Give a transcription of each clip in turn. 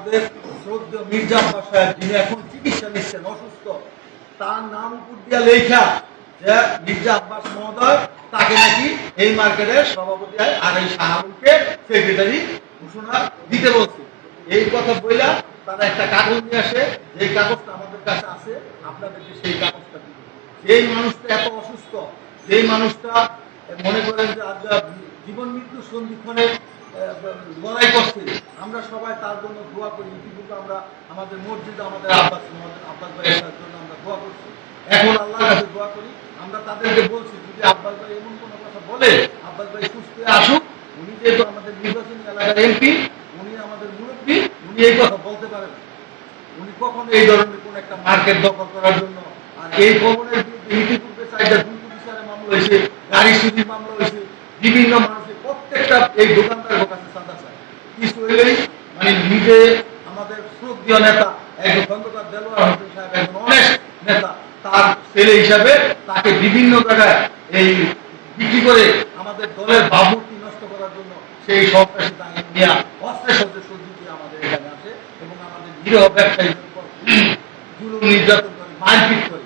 আমাদের শ্রদ্ধেয় মির্জা আব্বাস সাহেব যিনি এখন চিকিৎসা নিচ্ছেন অসুস্থ, তার নাম উপর দিয়া লেখা যে মির্জা আব্বাস মহোদয় তাকে নাকি এই মার্কেটের সভাপতি আর এই শাহরুখকে সেক্রেটারি ঘোষণা দিতে বলছে। এই কথা বইলা তারা একটা কাগজ নিয়ে আসে, যে কাগজটা আমাদের কাছে আছে, আপনাদেরকে সেই কাগজটা দিব। যেই মানুষটা এত অসুস্থ, যেই মানুষটা মনে করেন যে জীবন মৃত্যু সন্ধিক্ষণে লড়াই করছে, আমরা সবাই তার জন্য দোয়া করি। ইতিপূর্বে আমরা আমাদের মসজিদে আমাদের আব্বাস ভাইয়ের জন্য আমরা দোয়া করছি, এখন আল্লাহর কাছে দোয়া করি। আমরা তাদেরকে বলছি যদি আব্বাস ভাই এমন কোনো কথা বলে, আব্বাস ভাই সুস্থ আসুক, উনি যেহেতু আমাদের নির্বাচনী এলাকার এমপি, উনি আমাদের মুরব্বী, উনি এই কথা বলতে পারেন। উনি কখনো এই ধরনের কোন একটা মার্কেট দখল করার জন্য, আর এই ভবনের ইতিপূর্বে 4টা দ্রুত বিচারের মামলা হয়েছে, গাড়ি চুরির মামলা হয়েছে, বিভিন্ন মানুষের প্রত্যেকটা এই দোকানদারের কাছে চাঁদা চায়। কিছু হইলেই মানে নিজে আমাদের শ্রদ্ধেয় নেতা একজন খন্দকার দেলোয়ার হোসেন সাহেব একজন অনেক নেতা, তার ছেলে হিসাবে তাকে বিভিন্ন জায়গায় এই বিক্রি করে আমাদের দলের ভাবমূর্তি নষ্ট করার জন্য সেই সন্ত্রাসী তাকে নিয়ে অস্ত্রের সজ্জে সজ্জিত আমাদের এখানে আসে এবং আমাদের নিরীহ ব্যবসায়ীদের উপর জুলুম নির্যাতন করে, মারপিট করে।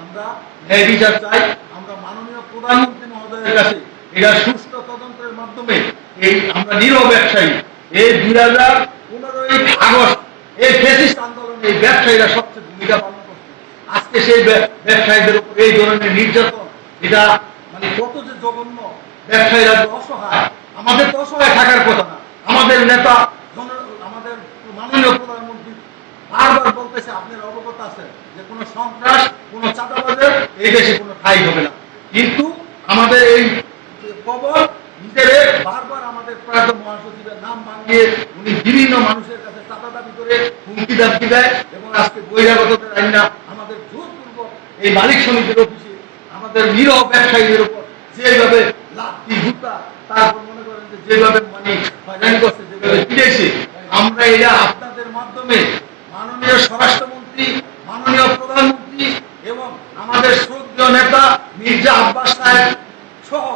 আমরা ন্যায় বিচার চাই। আমরা মাননীয় প্রধানমন্ত্রী মহোদয়ের কাছে এটা সুষ্ঠু তদন্তের মাধ্যমে এই আমরা নিরীহ ব্যবসায়ী এই 2015 আগস্ট এই ফ্যাসিস্ট আন্দোলনে এই ব্যবসায়ীরা সবচেয়ে ভূমিকা পালন করছে। আজকে সেই ব্যবসায়ীদের উপর এই ধরনের নির্যাতন, এটা মানে কত যে জঘন্য। ব্যবসায়ীরা যে অসহায়, আমাদের তো অসহায় থাকার কথা না। আমাদের নেতা আমাদের মাননীয় প্রধানমন্ত্রী বারবার বলতেছে, আপনার অবগত আছে যে কোনো সন্ত্রাস, কোনো চাঁদাবাজের এই দেশে কোনো ঠাঁই হবে না। কিন্তু আমাদের এই খবর নিজের বারবার আমাদের প্রয়াত মহাসচিবের নাম ভাঙিয়ে উনি বিভিন্ন মানুষের কাছে চাঁদা দাবি করে হুমকি দাবি দেয় এবং আজকে বহিরাগতদের আইনা আমাদের জোরপূর্বক এই মালিক সমিতির অফিসে আমাদের নিরীহ ব্যবসায়ীদের উপর যেভাবে লাঠি জুতা, তারপর মনে করেন যে যেভাবে মানে হয়রানি করছে, যেভাবে পিড়েছে, আমরা এটা আপনাদের মাধ্যমে মাননীয় স্বরাষ্ট্রমন্ত্রী, মাননীয় প্রধানমন্ত্রী এবং আমাদের শ্রদ্ধেয় নেতা মির্জা আব্বাস সাহেব সহ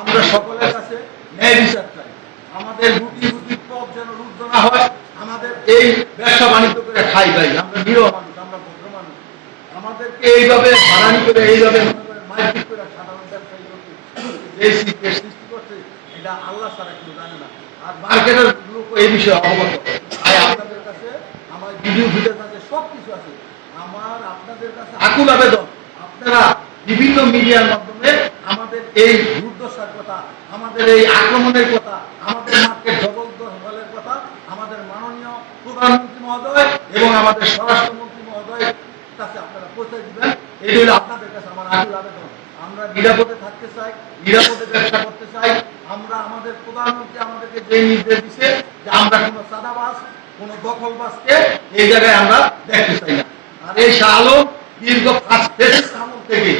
আমরা সকলের কাছে ন্যায় বিচার চাই। আমাদের রুটি রুটির পথ যেন রুদ্ধ না হয়। আমাদের এই ব্যবসা বাণিজ্য করে খাই ভাই, আমরা নিরীহ মানুষ, আমরা ভদ্র মানুষ। আমাদেরকে এইভাবে হারানি করে, এইভাবে মারপিট করে সাধারণ ব্যবসায়ীদেরকে যে সৃষ্টি করছে, এটা আল্লাহ ছাড়া কেউ জানে না। আর মার্কেটের লোক এই বিষয়ে অবগত। তাই আপনাদের কাছে আমার ভিডিও ফুটেজ আছে, সব কিছু আছে। আমার আপনাদের কাছে আকুল আবেদন, আপনারা বিভিন্ন মিডিয়ার মাধ্যমে আমাদের এই দুর্দশার কথা, আমাদের এই আক্রমণের কথা, আমাদের মার্কেট জবরদখলের কথা আমাদের মাননীয় প্রধানমন্ত্রী মহোদয় এবং আমাদের স্বরাষ্ট্রমন্ত্রী মহোদয়ের কাছে আপনারা পৌঁছে দিবেন। এই হলো আপনাদের কাছে আমার আকুল আবেদন। আমরা নিরাপদে থাকতে চাই, নিরাপদে ব্যবসা করতে চাই। আমরা আমাদের প্রধানমন্ত্রী আমাদেরকে যে নির্দেশ দিচ্ছে যে আমরা কোনো চাঁদাবাজ, কোনো দখলবাজকে এই জায়গায় আমরা দেখতে চাই না। আর এই শাহ আলম দীর্ঘ 5 আমল থেকে